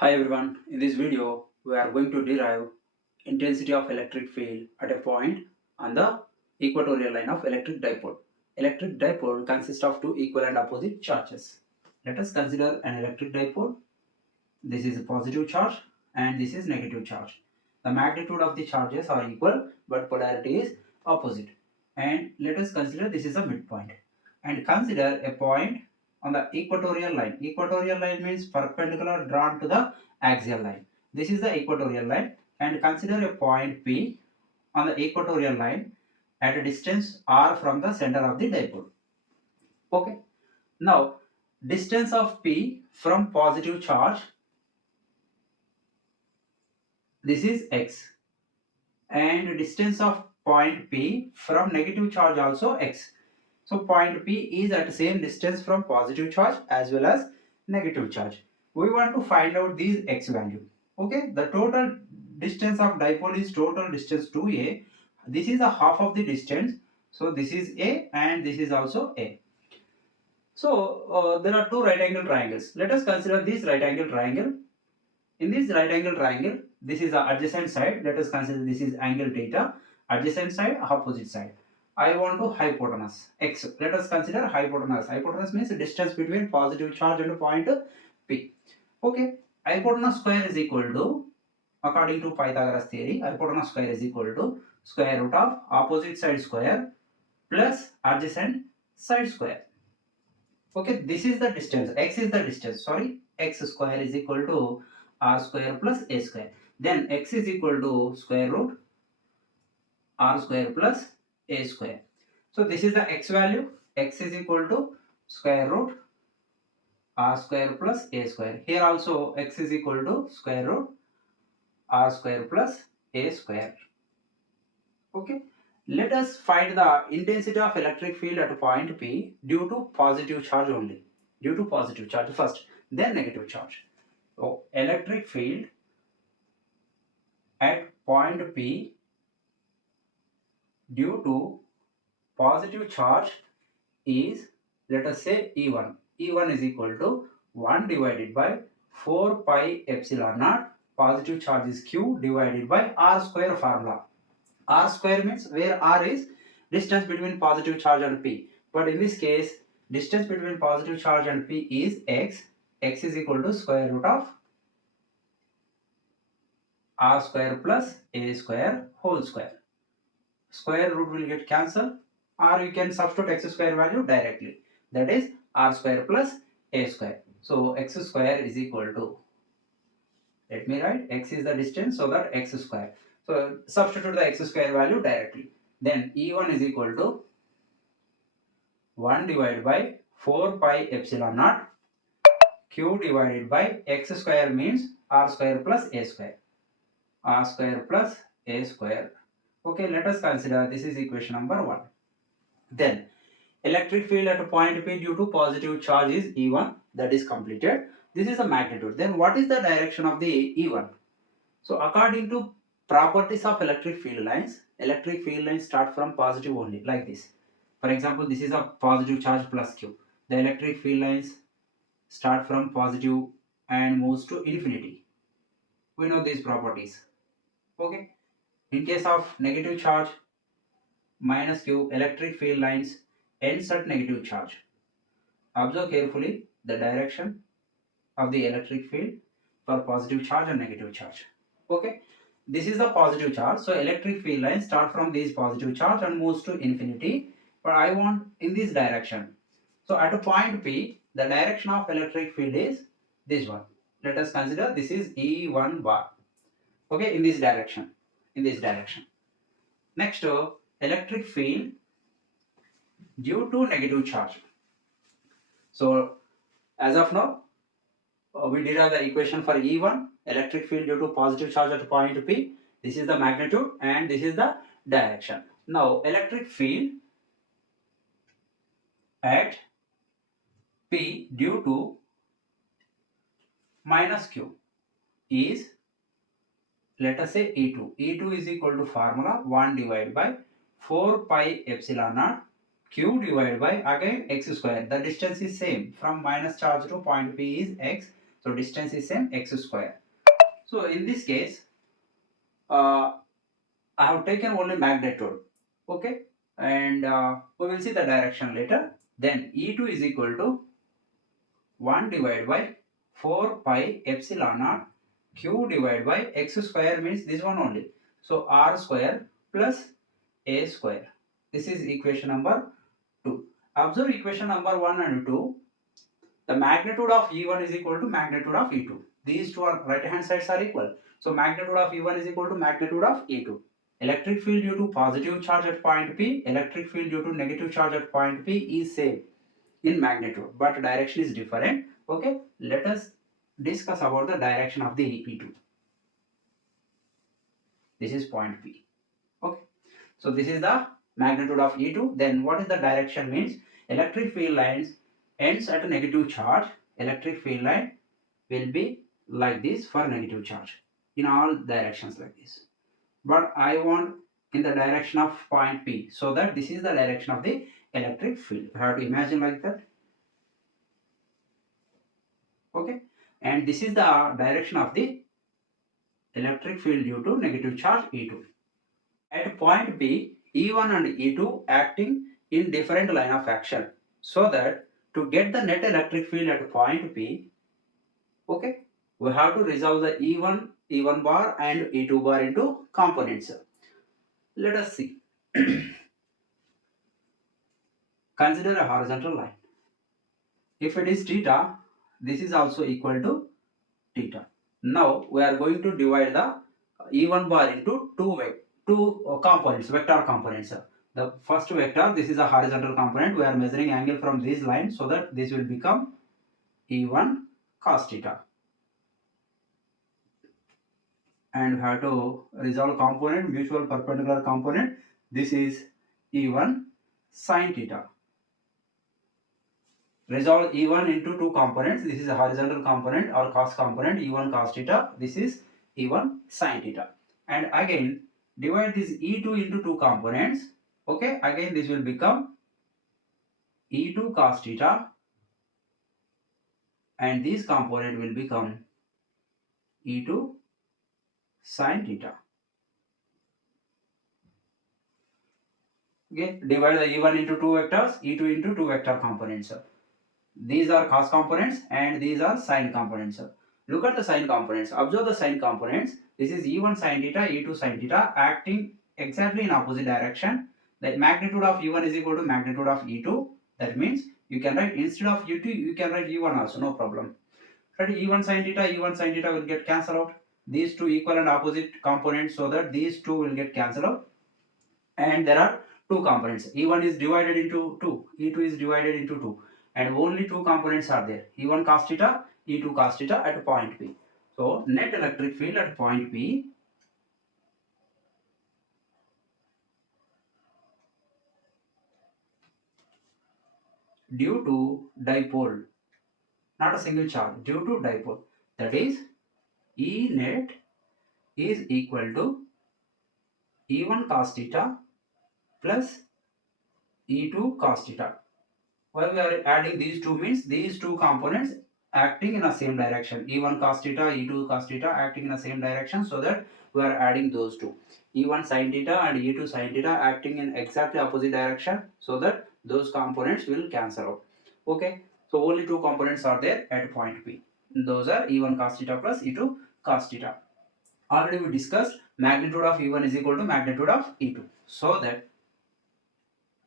Hi everyone, in this video we are going to derive intensity of electric field at a point on the equatorial line of electric dipole. Electric dipole consists of two equal and opposite charges. Let us consider an electric dipole. This is a positive charge and this is negative charge. The magnitude of the charges are equal but polarity is opposite. And let us consider this is a midpoint. And consider a point on the equatorial line. Equatorial line means perpendicular drawn to the axial line. This is the equatorial line. And consider a point P on the equatorial line at a distance r from the center of the dipole. Okay. Now, distance of P from positive charge, this is x, and distance of point P from negative charge also x. So point P is at the same distance from positive charge as well as negative charge. We want to find out these x value. Okay, the total distance of dipole is total distance 2a. This is a half of the distance. So this is a and this is also a. So there are two right angle triangles. Let us consider this right angle triangle. In this right angle triangle, this is the adjacent side. Let us consider this is angle theta. Adjacent side, opposite side. I want to hypotenuse x. Let us consider hypotenuse. Hypotenuse means the distance between positive charge and point P. Okay. Hypotenuse square is equal to, according to Pythagoras theory, hypotenuse square is equal to square root of opposite side square plus adjacent side square. Okay, this is the distance. X is the distance. Sorry, x square is equal to r square plus a square. Then x is equal to square root r square plus a square. So this is the x value. X is equal to square root r square plus a square. Here also x is equal to square root r square plus a square. Okay. Let us find the intensity of electric field at point P due to positive charge only. Due to positive charge first, then negative charge. So electric field at point P due to positive charge is, let us say, E1. E1 is equal to 1 divided by 4 pi epsilon naught. Positive charge is Q divided by R square formula. R square means where R is distance between positive charge and P. But in this case, distance between positive charge and P is x. X is equal to square root of r square plus a square whole square. Square root will get cancelled, or you can substitute x square value directly. That is r square plus a square. So x square is equal to, let me write, x is the distance, so that x square. So substitute the x square value directly. Then E1 is equal to 1 divided by 4 pi epsilon naught q divided by x square means r square plus a square. R square plus a square. Okay, let us consider this is equation number 1. Then electric field at a point P due to positive charge is E1, that is completed. This is the magnitude. Then what is the direction of the E1? So according to properties of electric field lines start from positive only, like this. For example, this is a positive charge plus Q. The electric field lines start from positive and moves to infinity. We know these properties. Okay. In case of negative charge minus Q, electric field lines ends at negative charge. Observe carefully the direction of the electric field for positive charge and negative charge. Okay. This is the positive charge. So electric field lines start from this positive charge and moves to infinity. But I want in this direction. So at a point P, the direction of electric field is this one. Let us consider this is E1 bar. Okay, in this direction. In this direction. Next, electric field due to negative charge. So as of now, we derive the equation for E1, electric field due to positive charge at point P. This is the magnitude and this is the direction. Now electric field at P due to minus Q is, let us say, E2. E2 is equal to formula 1 divided by 4 pi epsilon naught Q divided by again x square. The distance is same from minus charge to point P is x. So distance is same, x square. So in this case, uh, I have taken only magnitude. Okay, and we will see the direction later. Then E2 is equal to 1 divided by 4 pi epsilon naught q divided by x square, means this one only. So r square plus a square. This is equation number 2. Observe equation number 1 and 2. The magnitude of E1 is equal to magnitude of E2. These two are right hand sides are equal. So magnitude of E1 is equal to magnitude of E2. Electric field due to positive charge at point P, electric field due to negative charge at point P is same in magnitude, but direction is different. Okay, let us discuss about the direction of the E2. This is point P. Okay, so this is the magnitude of E2. Then what is the direction means? Electric field lines ends at a negative charge. Electric field line will be like this for negative charge in all directions like this. But I want in the direction of point P, so that this is the direction of the electric field. You have to imagine like that. Okay, and this is the direction of the electric field due to negative charge E2. At point P, E1 and E2 acting in different line of action, so that to get the net electric field at point P, okay, we have to resolve the E1 bar and E2 bar into components. Let us see. Consider a horizontal line. If it is theta, this is also equal to theta. Now we are going to divide the E1 bar into two components, vector components. The first vector, this is a horizontal component. We are measuring angle from this line, so that this will become E1 cos theta. And we have to resolve component, mutual perpendicular component. This is E1 sin theta. Resolve E1 into two components. This is a horizontal component or cos component, E1 cos theta. This is E1 sin theta. And again, divide this E2 into two components. Okay, again this will become E2 cos theta, and this component will become E2 sin theta. Okay, divide the E1 into two vectors, E2 into two vector components. These are cos components and these are sine components. Look at the sine components. Observe the sine components. This is E1 sin theta, E2 sin theta acting exactly in opposite direction. The magnitude of E1 is equal to magnitude of E2. That means you can write, instead of E2, you can write E1 also, no problem. Right, E1 sin theta will get cancelled out. These two equal and opposite components, so that these two will get cancelled out. And there are two components. E1 is divided into 2, E2 is divided into 2, and only two components are there, E1 cos theta, E2 cos theta at point P. So net electric field at point P due to dipole, not a single charge, due to dipole, that is E net is equal to E1 cos theta plus E2 cos theta. Why we are adding these two means these two components acting in the same direction, E1 cos theta, E2 cos theta acting in the same direction, so that we are adding those two, E1 sin theta and E2 sin theta acting in exactly opposite direction, so that those components will cancel out. Okay, so only two components are there at point P. Those are E1 cos theta plus E2 cos theta. Already we discussed magnitude of E1 is equal to magnitude of E2, so that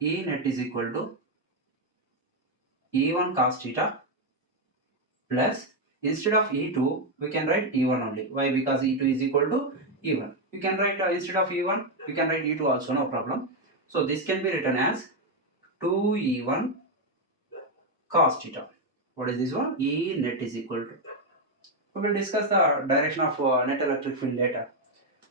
E net is equal to E1 cos theta plus, instead of E2 we can write E1 only. Why? Because E2 is equal to E1. You can write instead of E1 you can write E2 also, no problem. So this can be written as 2E1 cos theta. What is this one? E net is equal to. We will discuss the direction of net electric field later.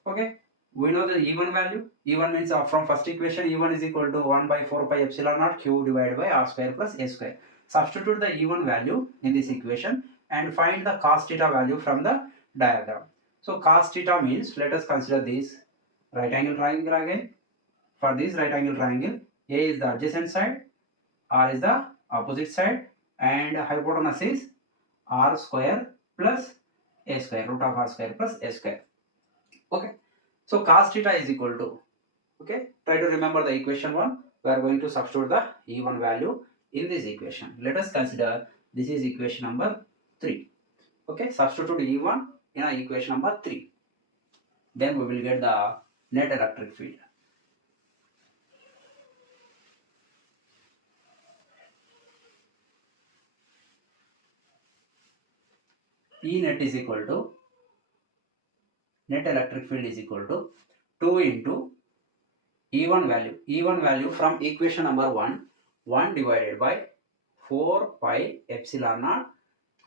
Okay, we know the E1 value. E1 means from first equation, E1 is equal to 1 by 4 pi epsilon naught q divided by r square plus a square. Substitute the E1 value in this equation and find the cos theta value from the diagram. So cos theta means, let us consider this right angle triangle again. For this right angle triangle, A is the adjacent side, R is the opposite side, and hypotenuse is r square plus a square, root of r square plus a square. Okay, so cos theta is equal to, okay, try to remember the equation 1. We are going to substitute the E1 value in this equation. Let us consider this is equation number 3. Okay, substitute E1 in our equation number 3. Then we will get the net electric field. E net is equal to, net electric field is equal to 2 into E1 value. E1 value from equation number 1, 1 divided by 4 pi epsilon naught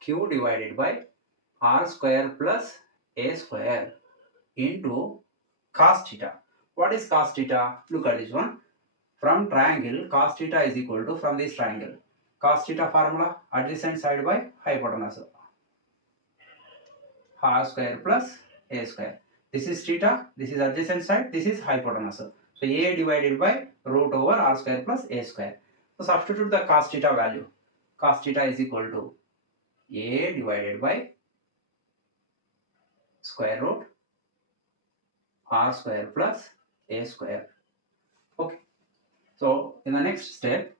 q divided by r square plus a square into cos theta. What is cos theta? Look at this one. From triangle, cos theta is equal to, from this triangle, cos theta formula, adjacent side by hypotenuse, r square plus a square. This is theta, this is adjacent side, this is hypotenuse. So a divided by root over r square plus a square. So substitute the cos theta value. Cos theta is equal to a divided by square root r square plus a square. Okay. So in the next step,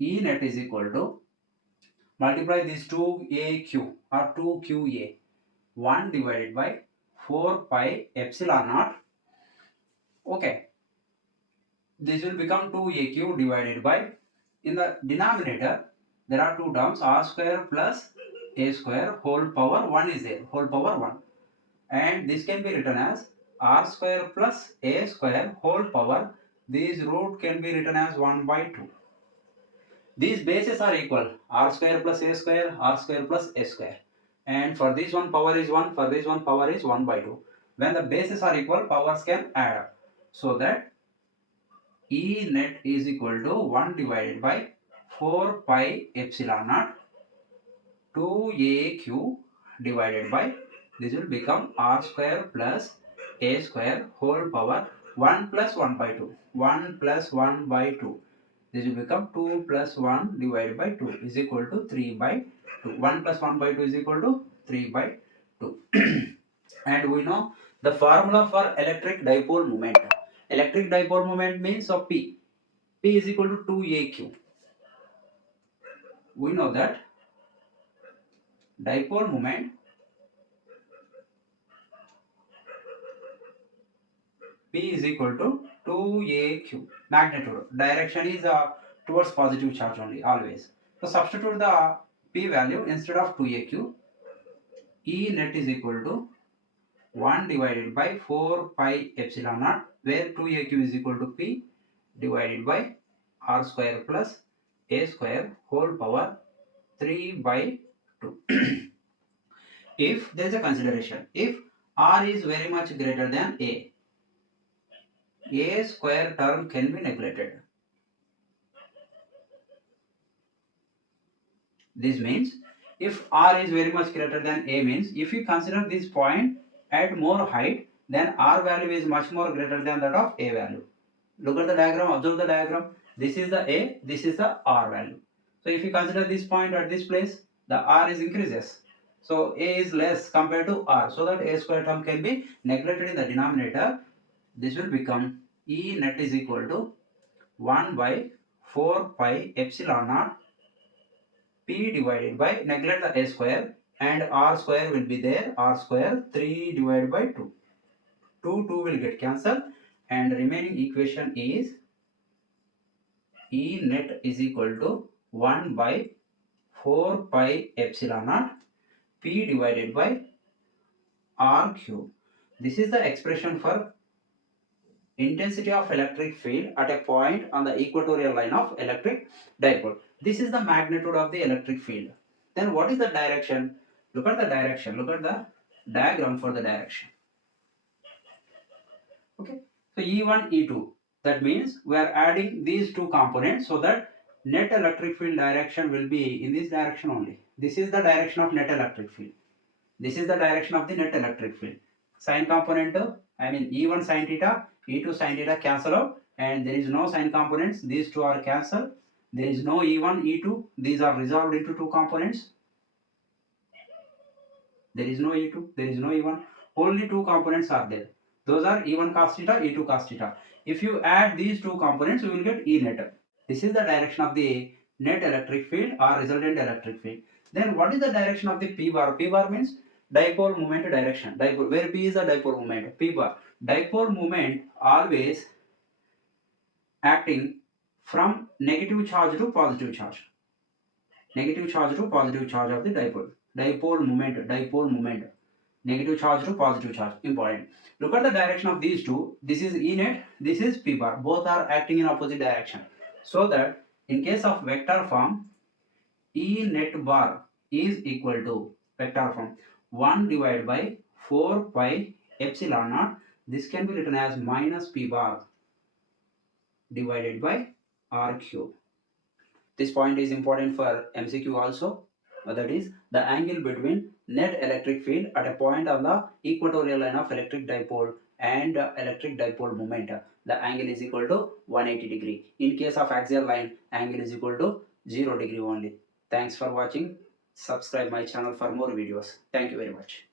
E net is equal to, multiply these 2aq or 2qa, 1 divided by 4 pi epsilon naught. Okay. This will become 2aq divided by, in the denominator, there are two terms, r square plus a square whole power 1 is there, whole power 1. And this can be written as r square plus a square whole power, this root can be written as 1 by 2. These bases are equal, r square plus a square, r square plus a square. And for this one power is 1, for this one power is 1 by 2. When the bases are equal, powers can add up. So that E net is equal to 1 divided by 4 pi epsilon naught 2aq divided by, this will become r square plus a square whole power 1 plus 1 by 2. 1 plus 1 by 2. This will become 2 plus 1 divided by 2 is equal to 3 by 2. 1 plus 1 by 2 is equal to 3 by 2. And we know the formula for electric dipole moment. Electric dipole moment means of P. P is equal to 2aq. We know that dipole moment P is equal to 2aq. Magnitude. Direction is towards positive charge only, always. So substitute the P value instead of 2aq. E net is equal to 1 divided by 4 pi epsilon naught, where 2aq is equal to P divided by r square plus a square whole power 3 by 2. If there is a consideration, if r is very much greater than a square term can be neglected. This means if r is very much greater than a, means if you consider this point at more height, then r value is much more greater than that of a value. Look at the diagram, observe the diagram. This is the a, this is the r value. So if you consider this point at this place, the r is increases. So a is less compared to r, so that a square term can be neglected in the denominator. This will become E net is equal to 1 by 4 pi epsilon naught P divided by, neglect the a square, and r square will be there, r square 3 divided by 2. 2 will get cancelled, and remaining equation is E net is equal to 1 by 4 pi epsilon naught P divided by r cube. This is the expression for intensity of electric field at a point on the equatorial line of electric dipole. This is the magnitude of the electric field. Then what is the direction? Look at the direction. Look at the diagram for the direction. Okay. So E1, E2. That means we are adding these two components so that net electric field direction will be in this direction only. This is the direction of net electric field. This is the direction of the net electric field. Sine component, I mean E1 sin theta, E2 sin theta cancel out, and there is no sine components. These two are cancelled. There is no E1, E2. These are resolved into two components. There is no E2, there is no E1. Only two components are there. Those are E1 cos theta, E2 cos theta. If you add these two components, you will get E net. This is the direction of the net electric field or resultant electric field. Then what is the direction of the P bar? P bar means dipole moment direction. Dipole, where P is the dipole moment. P bar. Dipole moment always acting from negative charge to positive charge. Negative charge to positive charge of the dipole. Dipole moment. Dipole moment. Negative charge to positive charge. Important. Look at the direction of these two. This is E net. This is P bar. Both are acting in opposite direction. So that in case of vector form, E net bar is equal to vector form 1 divided by 4 pi epsilon naught. This can be written as minus P bar divided by R cube. This point is important for MCQ also. That is the angle between net electric field at a point on the equatorial line of electric dipole and electric dipole moment. The angle is equal to 180 degree. In case of axial line, angle is equal to 0 degree only. Thanks for watching. Subscribe my channel for more videos. Thank you very much.